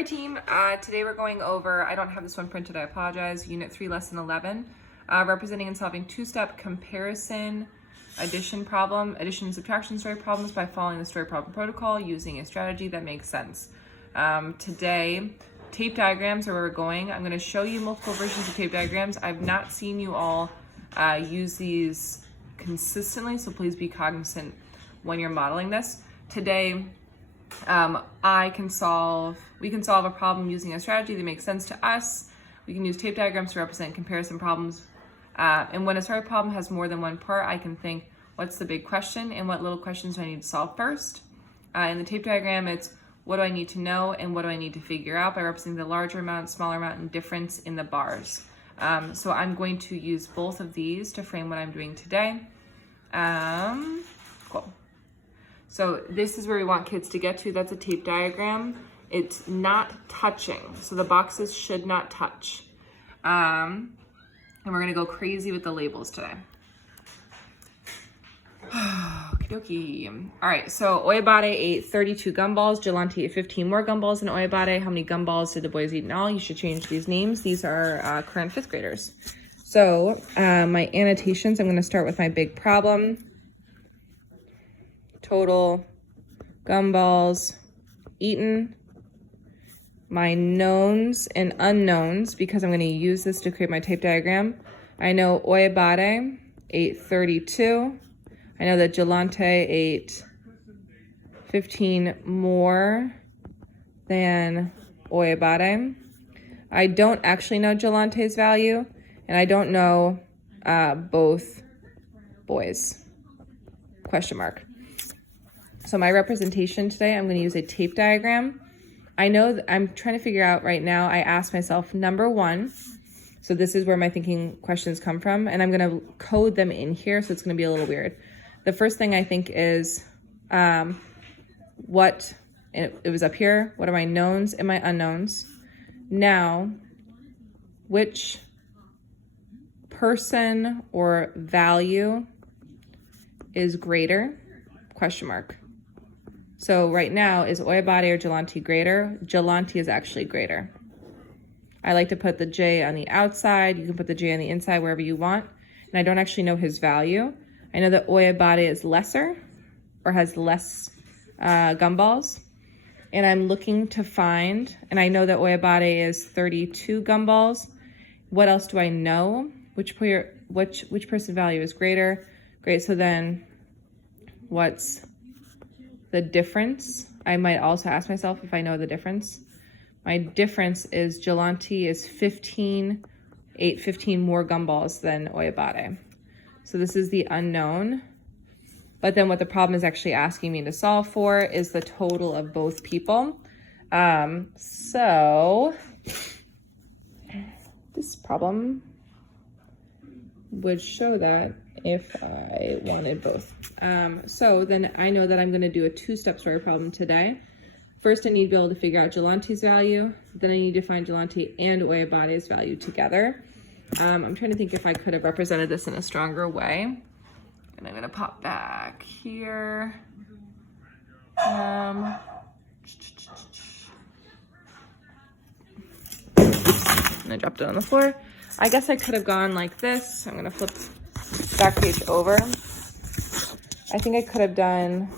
Hi team, today we're going over, I don't have this one printed, I apologize, Unit 3, Lesson 11, representing and solving two-step comparison addition and subtraction story problems by following the story problem protocol using a strategy that makes sense. Today, tape diagrams are where we're going. I'm going to show you multiple versions of tape diagrams. I've not seen you all use these consistently, so please be cognizant when you're modeling this. Today, we can solve a problem using a strategy that makes sense to us. We can use tape diagrams to represent comparison problems. And when a story problem has more than one part, I can think, what's the big question and what little questions do I need to solve first? In the tape diagram, it's what do I need to know and what do I need to figure out by representing the larger amount, smaller amount, and difference in the bars. So I'm going to use both of these to frame what I'm doing today. Cool. So this is where we want kids to get to. That's a tape diagram. It's not touching, so the boxes should not touch. And we're gonna go crazy with the labels today. Okie dokie. All right, so Oyabade ate 32 gumballs. Jelani ate 15 more gumballs than Oyabade. How many gumballs did the boys eat in all? You should change these names. These are current fifth graders. So my annotations, I'm gonna start with my big problem. Total gumballs eaten. My knowns and unknowns, because I'm going to use this to create my tape diagram. I know Oyabade ate 32. I know that Jelani ate 15 more than Oyabade. I don't actually know Jelani's value, and I don't know both boys. Question mark. So my representation today, I'm going to use a tape diagram. I know that I'm trying to figure out right now, I asked myself, number one, so this is where my thinking questions come from, and I'm going to code them in here, so it's going to be a little weird. The first thing I think is, it was up here, what are my knowns and my unknowns? Now, which person or value is greater? Question mark. So right now, is Oyabade or Jelani greater? Jelani is actually greater. I like to put the J on the outside. You can put the J on the inside, wherever you want. And I don't actually know his value. I know that Oyabade is lesser or has less gumballs. And I'm looking to find, and I know that Oyabade is 32 gumballs. What else do I know? Which person value is greater? Great, so then what's the difference? I might also ask myself if I know the difference. My difference is Jelani is 15 more gumballs than Oyabade. So this is the unknown. But then what the problem is actually asking me to solve for is the total of both people. So this problem would show that if I wanted both. So then I know that I'm going to do a two-step story problem today. First, I need to be able to figure out Jelani's value. Then I need to find Jelani and Oyabade's value together. I'm trying to think if I could have represented this in a stronger way. And I'm going to pop back here. And I dropped it on the floor. I guess I could have gone like this. I'm going to flip back page over. I think I could have done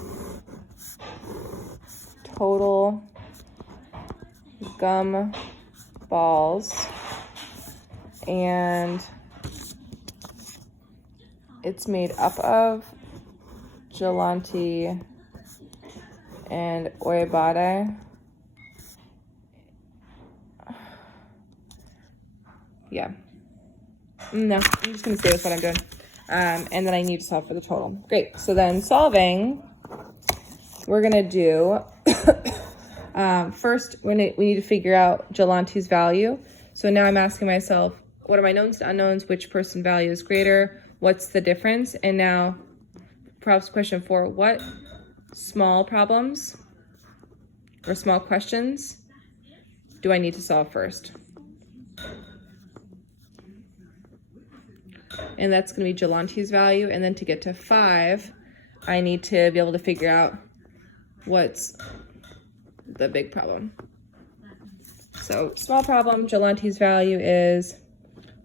total gum balls, and it's made up of Jelani and Oyabade. Yeah. No, I'm just going to stay with what I'm doing. And then I need to solve for the total. Great. So then solving, we're going to do, first, we need to figure out Jelani's value. So now I'm asking myself, what are my knowns and unknowns? Which person value is greater? What's the difference? And now, perhaps question 4, what small problems or small questions do I need to solve first? And that's going to be Jelani's value. And then to get to 5, I need to be able to figure out what's the big problem. So small problem, Jolante's value is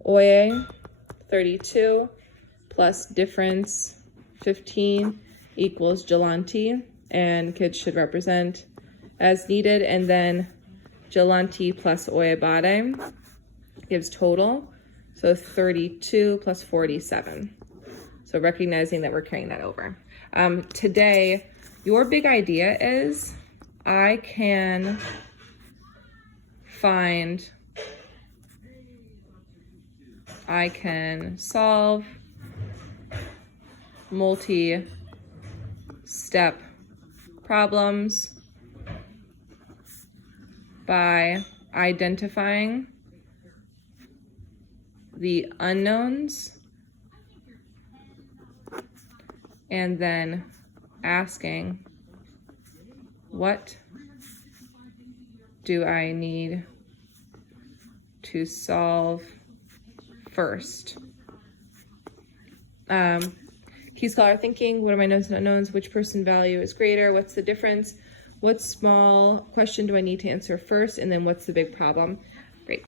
Oye 32 plus difference 15 equals Jolante, and kids should represent as needed, and then Jolante plus Oyebade gives total, so 32 plus 47. So recognizing that we're carrying that over. Today, your big idea is I can solve multi-step problems by identifying the unknowns and then asking, what do I need to solve first? Key scholar thinking, what are my knowns and unknowns? Which person value is greater? What's the difference? What small question do I need to answer first? And then what's the big problem?